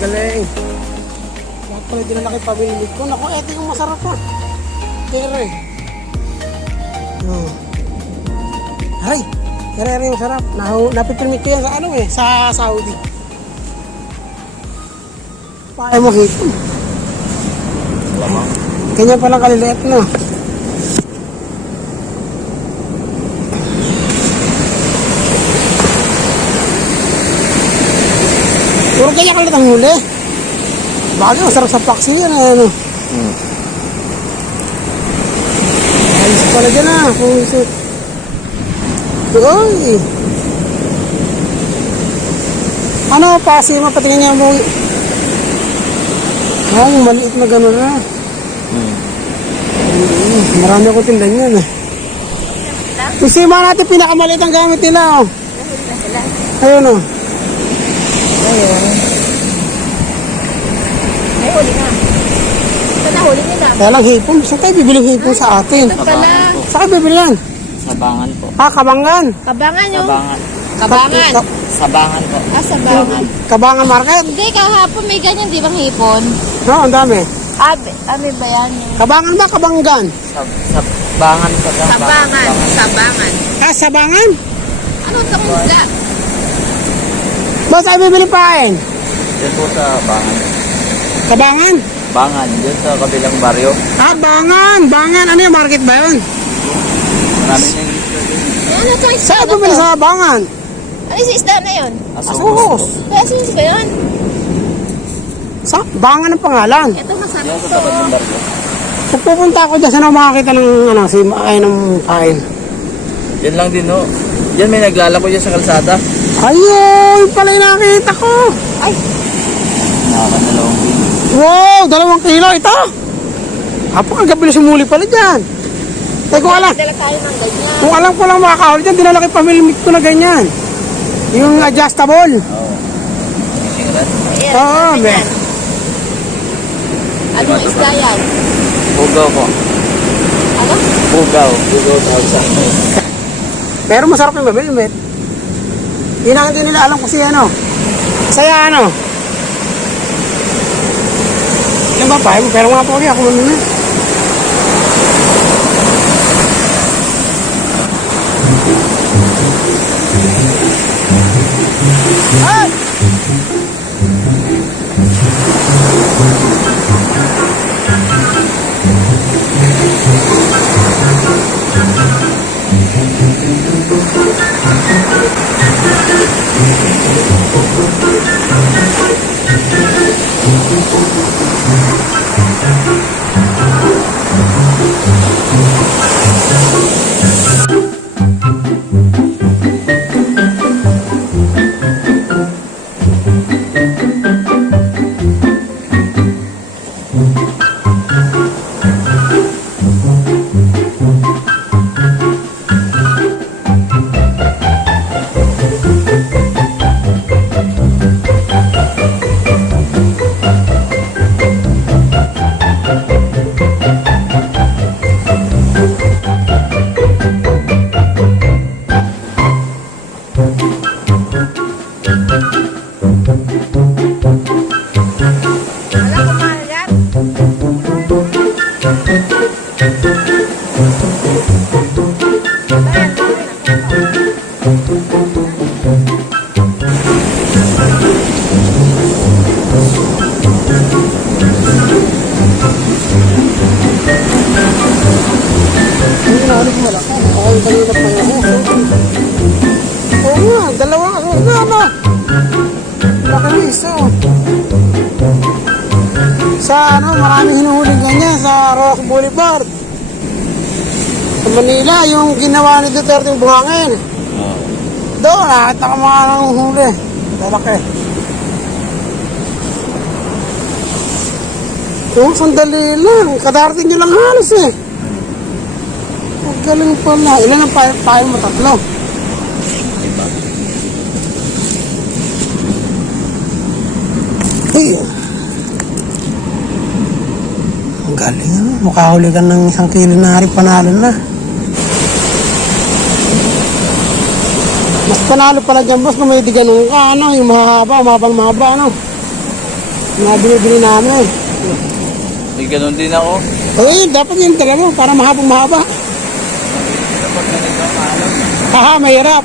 Galing. Lahat pala din na laki pabilit ko. Naku, eto yung masarap pa. Tere. Aray. Tere yung sarap. Napipilmit ko yan sa ano eh. Sa Saudi. Paya mo hipon. Ganyan palang kaliliit no. Puro kaya kalit ang huli. Bagay, masarap sa paksi yan. Ano. Ayos pala dyan ah. Uy. Ano, pasi, mapatingin niya mo. Yung maliit na gano'n na. Marami akong tindan yan eh. Isima natin pinakamaliit ang gamit nila oh. Ayun oh. Ay, huli na. Ito na, huli nila. Kaya lang hipon. Saan tayo bibili hipon sa atin? Ito pala. Saan tayo bibili yan? Sabangan po. Kabangan. Kabangan yung... Sabangan. Kabangan. Sabangan po. Sabangan. Kabangan market? Hindi, kahapon may ganyan, di bang hipon? No, ang dami. Abi ba yan? Kabangan ba? Kabanggan? Sabangan po. Sabangan. Sabangan. Sabangan? Ano itong isla? Ba tayo bibili pain? Yan po sa Bangan. Kabangan? Bangan. Yan sa kabilang baryo. Bangan! Bangan! Ano yung market ba yun? Marami niyang isla din. Ano itong isla? Saan bibili sa Bangan? Ano yung isla na yun? Asuhos. Kaya sinis ba yun? Sa Bangan ang pangalan. Ito masarap Yan sa to. tapat ng baryo. Kung pupunta ako dyan, saan ako makakita ng ng pain? Yan lang din no. Yan may naglalako dyan sa kalsada. Ayun! Pala yung nakita ko! Ay, Nakakadalawang kilo. Wow! 2 kilo ito! Apakagabili sumuli pala dyan. Eh kung alam, dala tayo ng ganyan. kung alam ko lang makakahuli dyan, dinala kay pamilimit ko na ganyan. Yung adjustable. Oo. Fishing rod. Ayan, Oo, ganyan. be. Anong isla yan? Pugaw po. Ano? Pugaw. Pugaw tawag sa akin. Pero masarap yung mabilimit. Hindi nila alam kung siya ano. Saya ano. Ilan ba pa? Pero mga pogi ako mamuna. Ay! Oo nga, dalawa. Ano? Laki na isa. Sa ano, maraming hinuhuli ganyan sa Rock Boulevard. Sa Manila, yung ginawa ni Duterte yung buhangin. Doon, nakita ka mga nanguhuli. Lalaki. Oo, sandali lang. Kadarating nyo lang halos eh. Ang galing pala. Ilan ang payo mo? 3. Diba? Ay. Ang galing ano. Makahuli ka ng 1 kilo na hari, panalo na. Mas panalo pala dyan boss kung may di ganun ka ano. Yung mahaba, mahaba ano. Mga binibili namin. May ganun din ako. Eh, dapat yung dala mo para mahaba. Kapag ganito, maalam. Haha, mahirap.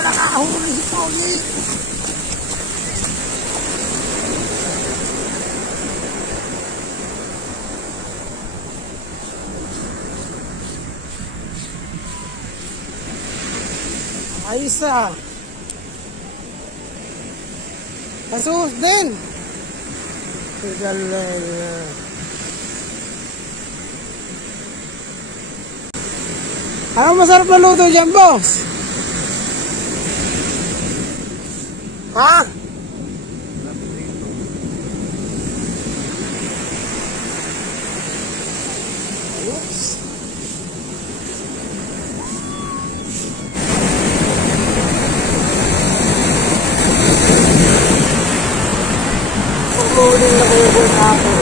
Nakahuli si Pogi. Ayos ah. Kasus din. Galing. Ano masarap na luto dyan, boss? Ha? Oops. Pagkuling na kayo po ako.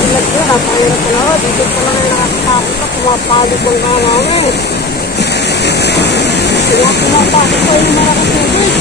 Ilag ko, napakahirap ko na. Dito ko lang yung nakakatakot na pumapalo ko na namin. Kaya pumapasok ko yung malakas tubig.